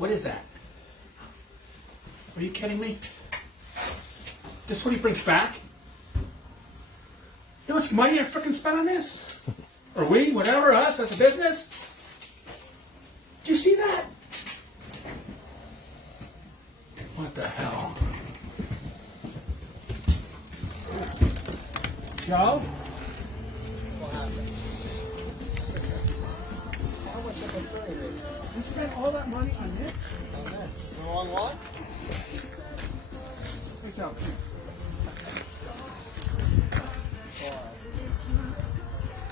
What is that? Are you kidding me? This is what he brings back? You know how much money I freaking spent on this? Or we, whatever, us as a business? Do you see that? What the hell? Joe? What happened? How much of a trade is this? You spent all that money on this? On this? Is the wrong one? Hey, Joe.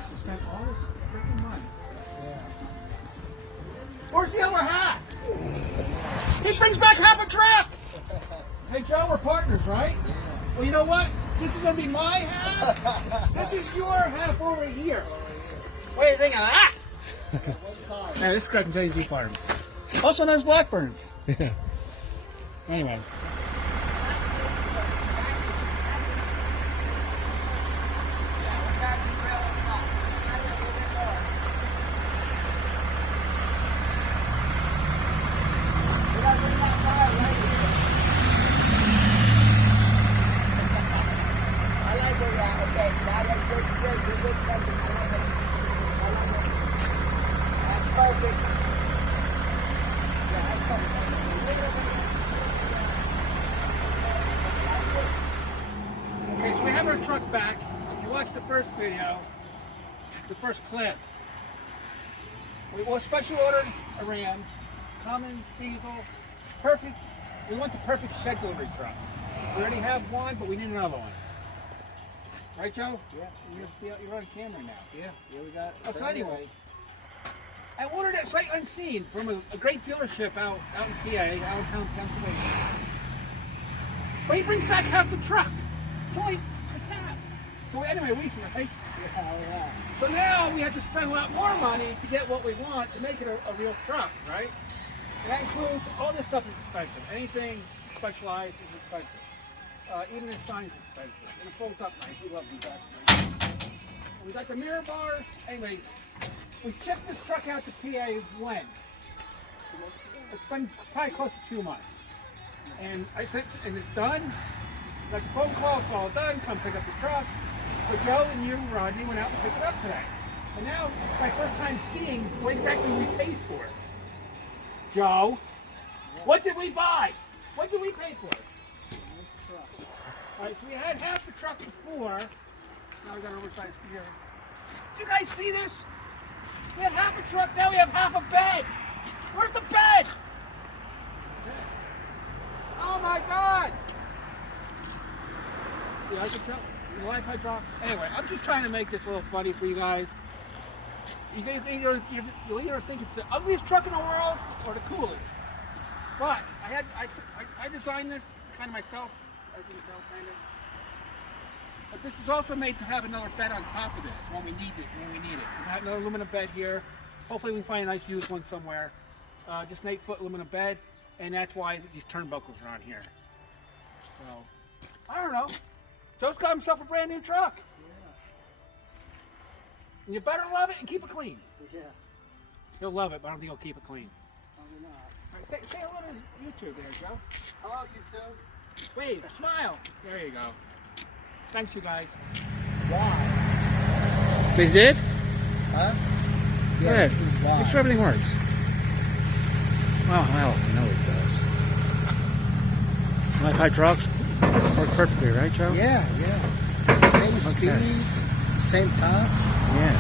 You spent all this freaking money. Yeah. Where's the other half? He brings back half a truck! Hey, Joe, we're partners, right? Well, you know what? This is going to be my half. This is your half over here. What do you think of that? Hey, this is Greg from JZ Farms. Also known as Blackburns. Yeah. Anyway. Okay, so we have our truck back. You watched the first video, the first clip. We special ordered a Ram, Cummins, diesel, perfect. We want the perfect shed delivery truck. We already have one, but we need another one. Right, Joe? Yeah. You're on camera now. Yeah. Yeah, we got. Oh, so anyway, I ordered it sight unseen from a great dealership out in PA, Allentown, Pennsylvania. But he brings back half the truck. It's only a half. So anyway, right? Yeah. So now we have to spend a lot more money to get what we want to make it a real truck, right? And that includes all this stuff is expensive. Anything specialized is expensive. Even the sign's expensive. And it folds up nice. We love these actually. We got the mirror bars. Anyway, we shipped this truck out to PA when? It's been probably close to 2 months. And I said, and it's done. Got the phone call, it's all done. Come pick up the truck. So Joe and you, Rodney, went out and picked it up today. And now it's my first time seeing what exactly we paid for it. Joe, what did we buy? What did we pay for it? All right, so we had half the truck before. Now we got an oversized gear. Do you guys see this? We have half a truck, now we have half a bed. Where's the bed? Oh my God! You like the truck? You like hydraulics? Anyway, I'm just trying to make this a little funny for you guys. You'll either think it's the ugliest truck in the world or the coolest. But I designed this kind of myself, as you can tell, kind of. But this is also made to have another bed on top of this when we need it. We have another aluminum bed here. Hopefully we can find a nice used one somewhere. Just an 8-foot aluminum bed, and that's why these turnbuckles are on here. So, I don't know. Joe's got himself a brand new truck. Yeah. And you better love it and keep it clean. Yeah. He'll love it, but I don't think he'll keep it clean. Probably not. All right, say hello to YouTube there, Joe. Hello, YouTube. Wave, smile. There you go. Thanks, you guys. Why? They did? Huh? Yeah. this is why. Make sure everything works. Well, I know it does. Like hydraulics work perfectly, right, Joe? Yeah. Same Okay. speed, same time. Yeah.